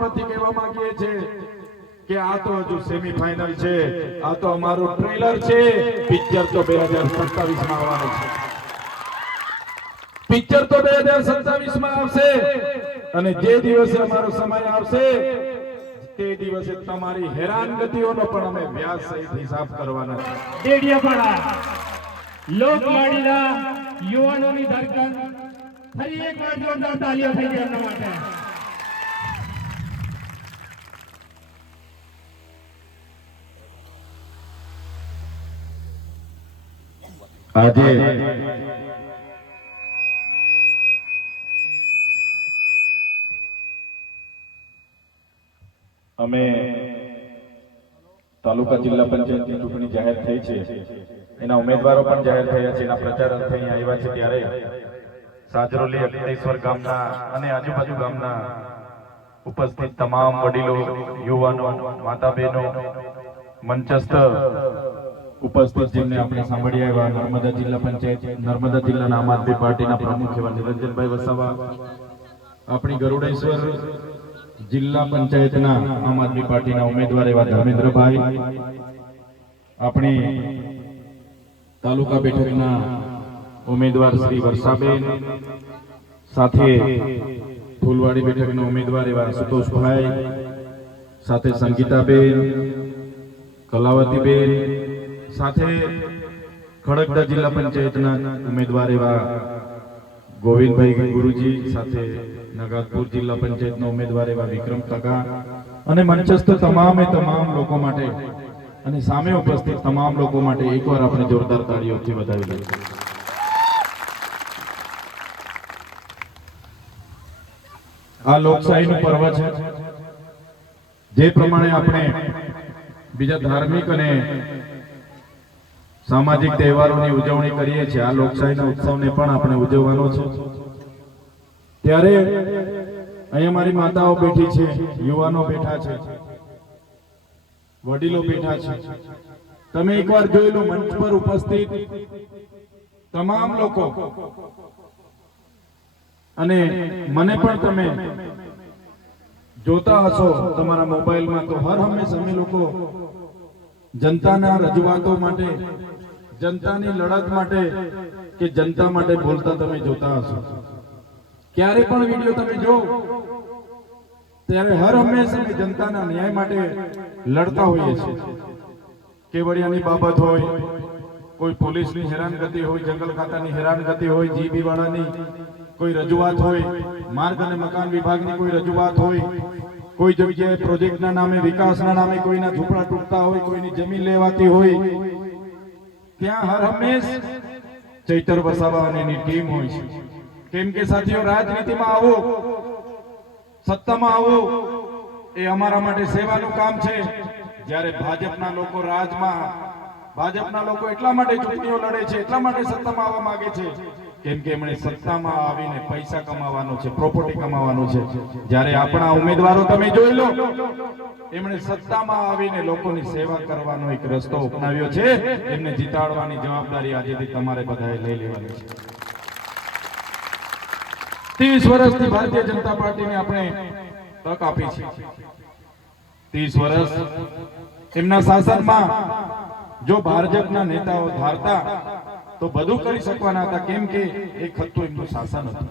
પરથી કહેવા માંગીએ છે કે આ તો હજુ સેમીફાઇનલ છે, આ તો અમારું ટ્રેલર છે, પિક્ચર તો 2027 માં આવવાનું છે, પિક્ચર તો 2027 માં આવશે અને જે દિવસે અમારો સમય આવશે તે દિવસે તમારી હેરાનગતિઓનો પણ અમે વ્યાજ સહિત હિસાબ કરવાના છે। ડેડિયાપાડા લોકવાડીના યુવાનોની ધડકન ફરી એકવાર જોરદાર તાળીઓ થઈ ગઈ એમના માટે। આજે અમે તાલુકા જિલ્લા પંચાયતની ચૂંટણી જાહેર થઈ છે, એના ઉમેદવારો પણ જાહેર થયા છે, એના પ્રચાર અર્થે અહીં આવ્યા છે ત્યારે સાજરોલી અગ્નેશ્વર ગામના અને આજુબાજુ ગામના ઉપસ્થિત તમામ વડીલો, યુવાનો, માતા બહેનો, મંચસ્થ ઉપસ્થિત જેમને આપણે સાંભળી આવ્યા નર્મદા જિલ્લા પંચાયત, નર્મદા જિલ્લાના આમ આદમી પાર્ટીના પ્રમુખ એવા નિરંજનભાઈ વસાવા, આપણી ગરુડેશ્વર જિલ્લા પંચાયતના આમ આદમી પાર્ટીના ઉમેદવાર એવા ધર્મેન્દ્રભાઈ, આપણી તાલુકા બેઠકના ઉમેદવાર શ્રી વર્ષાબેન, સાથે ફૂલવાડી બેઠકના ઉમેદવાર એવા સુતોષભાઈ, સાથે સંગીતાબેન, કલાવતીબેન, સાથે ખડકદા જિલ્લા પંચાયતના ઉમેદવાર એવા ગોવિંદભાઈ ગુરુજી, સાથે નગાતપુર જિલ્લા પંચાયતના ઉમેદવાર એવા વિક્રમ કાકા અને મંચસ્થ તમામે તમામ લોકો માટે અને સામે ઉપસ્થિત તમામ લોકો માટે એકવાર આપણે જોરદાર તાળીઓથી વધાવી દઈએ। આ લોકશાહીનું પર્વ છે, જે પ્રમાણે આપણે બીજા ધાર્મિક અને સામાજિક તહેવારોની ઉજવણી કરીએ છીએ, આ લોકશાહીના ઉત્સવને પણ આપણે ઉજવવાનો છે। ત્યારે અહીંયા મારી માતાઓ બેઠી છે, યુવાનો બેઠા છે, વડીલો બેઠા છે, તમે એકવાર જોઈ લો મંચ પર ઉપસ્થિત તમામ લોકો, અને મને પણ તમે જોતા હશો તમારા મોબાઈલમાં, તો હર હંમેશ અમે લોકો જનતાના રજૂઆતો માટે, જનતાની લડત માટે કે જનતા માટે બોલતા તમે જોતા હશો। ક્યારે પણ વિડીયો તમે જો ત્યારે હર હંમેશ અમે જનતાના ન્યાય માટે લડતા હોઈએ છીએ। કેવડિયાની બાબત હોય, કોઈ પોલીસની હેરાનગતિ હોય, જંગલ ખાતાની હેરાનગતિ હોય, જીબી વાળાની કોઈ રજૂઆત હોય, માર્ગ અને મકાન વિભાગની કોઈ રજૂઆત હોય, કોઈ જગ્યાએ પ્રોજેક્ટના નામે, વિકાસના નામે કોઈના ઝૂંપડા તૂટતા હોય, કોઈની જમીન લેવાતી હોય, ત્યાં હર હંમેશ ચૈતર વસાવા અને એની ટીમ હોય છે। કેમ કે સાથીઓ, રાજનીતિમાં આવો, સત્તામાં આવો એ અમારા માટે સેવાનું કામ છે। જ્યારે ભાજપના લોકો રાજમાં, ભાજપના લોકો એટલા માટે ચૂંટણીઓ લડે છે, એટલા માટે સત્તામાં આવવા માંગે છે કેમ કે એમણે સત્તામાં આવીને પૈસા કમાવાનો છે, પ્રોપર્ટી કમાવાનો છે। જ્યારે આપણા ઉમેદવારો તમે જોઈ લો, એમણે સત્તામાં આવીને લોકોની સેવા કરવાનો એક રસ્તો અપનાવ્યો છે। એમને જીતાડવાની જવાબદારી આજેથી તમારે બધાએ લઈ લેવાની છે। 30 વર્ષથી ભારતીય જનતા પાર્ટીને આપણે તક આપી છે। 30 વર્ષ એમના શાસનમાં જો ભાજપના નેતાઓ ધારતા તો બધું કરી શકવાના હતા, કેમ કે એક હતું એમનું શાસન હતું,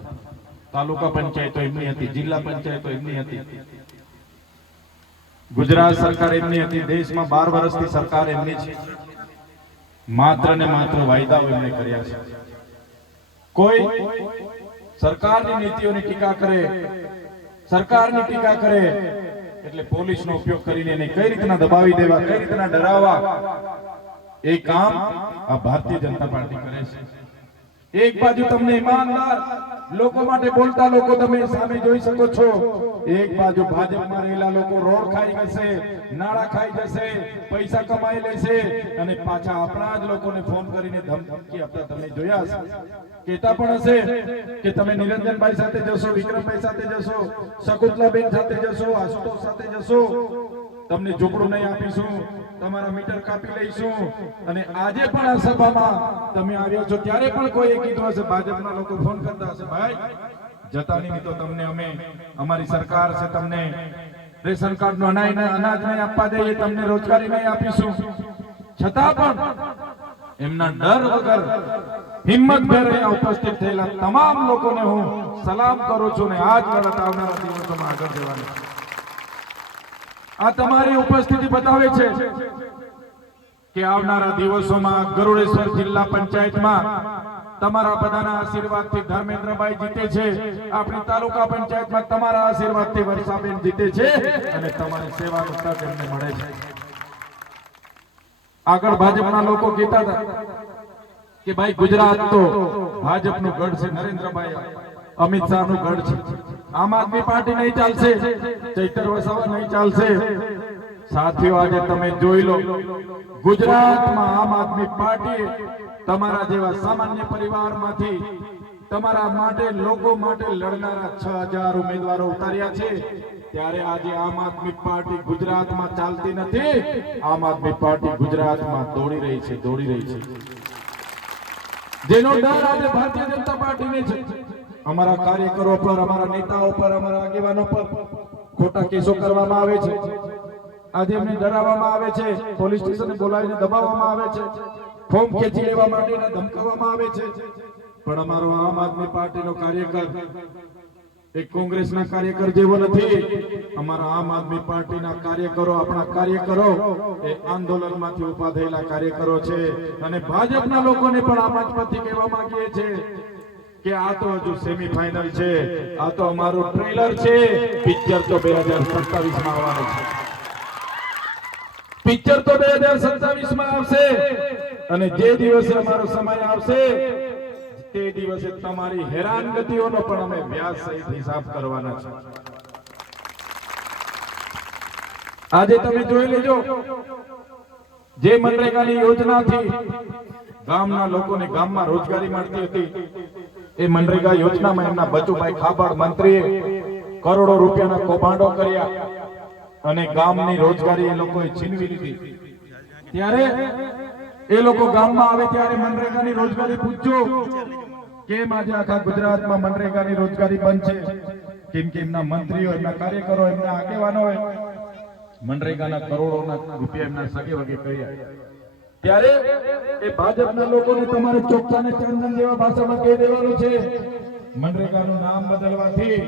તાલુકા પંચાયતો એમની હતી, જિલ્લા પંચાયતો એમની હતી, ગુજરાત સરકાર એમની હતી, દેશમાં 12 વર્ષથી સરકાર એમની છે। માત્ર ને માત્ર વાયદાઓ એમણે કર્યા છે। કોઈ સરકારની નીતિઓની ટીકા કરે, સરકારની ટીકા કરે એટલે પોલીસનો ઉપયોગ કરીને એને કઈ રીતના દબાવી દેવા, કઈ રીતના ડરાવવા, એ કામ આ ભારતીય જનતા પાર્ટી કરે છે। એક બાજુ તમને ઈમાનદાર લોકો માટે બોલતા લોકો તમે સામે જોઈ શકો છો, એક બાજુ ભાજપમાં રહેલા લોકો રોડ ખાઈ જશે, નાળા ખાઈ જશે, પૈસા કમાઈ લેશે અને પાછા આપણા જ લોકોને ફોન કરીને ધમકી આપતા તમે જોયા હશે। કહેતા પણ હશે કે તમે નિરંજનભાઈ સાથે જશો, વિક્રમભાઈ સાથે જશો, શકુંતલાબેન સાથે જશો, આશુતોષ સાથે જશો, તમને ઝૂંપડું નહીં આપીશું, તમારા મીટર કાપી લઈશું। અને આજે પણ આ સભામાં તમે આવ્યો છો ત્યારે પણ કોઈ કીધું હશે, ભાજપના લોકો ફોન કરતા હશે, ભાઈ જતા નહીં તો તમને અમે અમારી સરકાર છે તમને રેશન કાર્ડ નું અનાજ નહીં આપવા દઈએ, તમને રોજગારી નહીં આપીશું. છતાં પણ એમના ડર વગર હિંમતભેર અહીંયા ઉપસ્થિત થયેલા તમામ લોકોને હું સલામ કરું છું ને આ જ લડત આવનારા દિવસોમાં આગળ જવાની. આ તમારી ઉપસ્થિતિ બતાવે છે કે આવનારા દિવસોમાં ગરુડેશ્વર જિલ્લા પંચાયતમાં તમારા બધાના આશીર્વાદથી ધર્મેન્દ્રભાઈ જીતે છે. આપણી તાલુકા પંચાયતમાં તમારા આશીર્વાદથી વર્ષાબેન જીતે છે અને તમારી સેવાનું તક એમને મળે છે. આગળ ભાજપના લોકો કહેતા હતા કે ભાઈ ગુજરાત તો ભાજપનું ગઢ છે, નરેન્દ્રભાઈ અમિત શાહનું ગઢ છે, આમ આદમી પાર્ટી નહીં ચાલશે, ચૈતર વસાવા નહીં ચાલશે. સાથીઓ આજે તમે જોઈ લો, ગુજરાતમાં આમ આદમી પાર્ટીએ તમારા જેવા સામાન્ય પરિવારમાંથી તમારા માટે લોકો માટે લડનારા 6000 ઉમેદવારો ઉતાર્યા છે. ત્યારે આજે આમ આદમી પાર્ટી ગુજરાતમાં ચાલતી નથી, આમ આદમી પાર્ટી ગુજરાતમાં દોડી રહી છે. જેનો ડર આજે ભારતીય જનતા પાર્ટીને છે. અમારા કાર્યકરો પર, અમારા નેતાઓ પર, અમારા આગેવાનો પર ખોટા કેસો કરવામાં આવે છે. આજે એમને ડરાવવામાં આવે છે, પોલીસ સ્ટેશને બોલાવીને દબાવવામાં આવે છે, ફોર્મ ખેંચી લેવા માટે ધમકાવવામાં આવે છે. પણ અમારો આમ આદમી પાર્ટીનો કાર્યકર એક કોંગ્રેસના કાર્યકર જેવો નથી. અમારા આમ આદમી પાર્ટીના કાર્યકરો, આપણા કાર્યકરો એ આંદોલનમાંથી ઉભા થયેલા કાર્યકરો છે. અને ભાજપના લોકોને પણ આમ જ પરથી કહેવા માંગીએ છીએ કે આ તો હજુ સેમીફાઇનલ છે, આ તો અમારું ટ્રેલર છે. પિક્ચર તો 2027 માં આવવાનું છે. પિક્ચર તો 2027 માં આવશે અને જે દિવસે અમારો સમય આવશે તે દિવસે તમારી હેરાનગતિઓનો પણ અમે વ્યાજ સહિત હિસાબ કરવાના છે. આજે તમે જોઈ લેજો, જે મનરેગાની યોજનાથી ગામના લોકોને ગામમાં રોજગારી મળતી હતી, એ મનરેગા યોજનામાં એમના બચુભાઈ ખાબડ મંત્રીએ કરોડો રૂપિયાના કૌભાંડો કર્યા અને ગામની રોજગારી એ લોકોએ છીનવી લીધી. ત્યારે એ લોકો ગામમાં આવે ત્યારે મનરેગાની રોજગારી પૂછજો કેમ આજે આખા ગુજરાતમાં મનરેગાની રોજગારી બંધ છે? કેમ કે એમના મંત્રીઓ, એમના કાર્યકરો, એમના આગેવાનો મનરેગાના કરોડોના રૂપિયા એમના સગે વગે કર્યા. ત્યારે એ ભાજપના લોકોને તમારે ચોખ્ખાને ચંદન જેવા ભાષામાં કહી દેવાનું છે, મનરેગાનું નામ બદલવાથી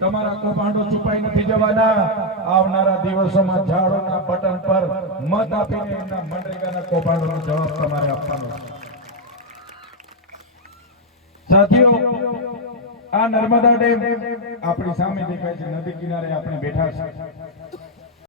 તમારા કૌભાંડો છુપાઈ નથી જવાના. આવનારા દિવસોમાં ઝાડોના બટન પર મત આપીને એમના મનરેગાના કૌભાંડોનો જવાબ તમારે આપવાનો છે. સાથીઓ, આ નર્મદા ડેમ આપણી સામે દેખાય છે, નદી કિનારે આપણે બેઠા છે.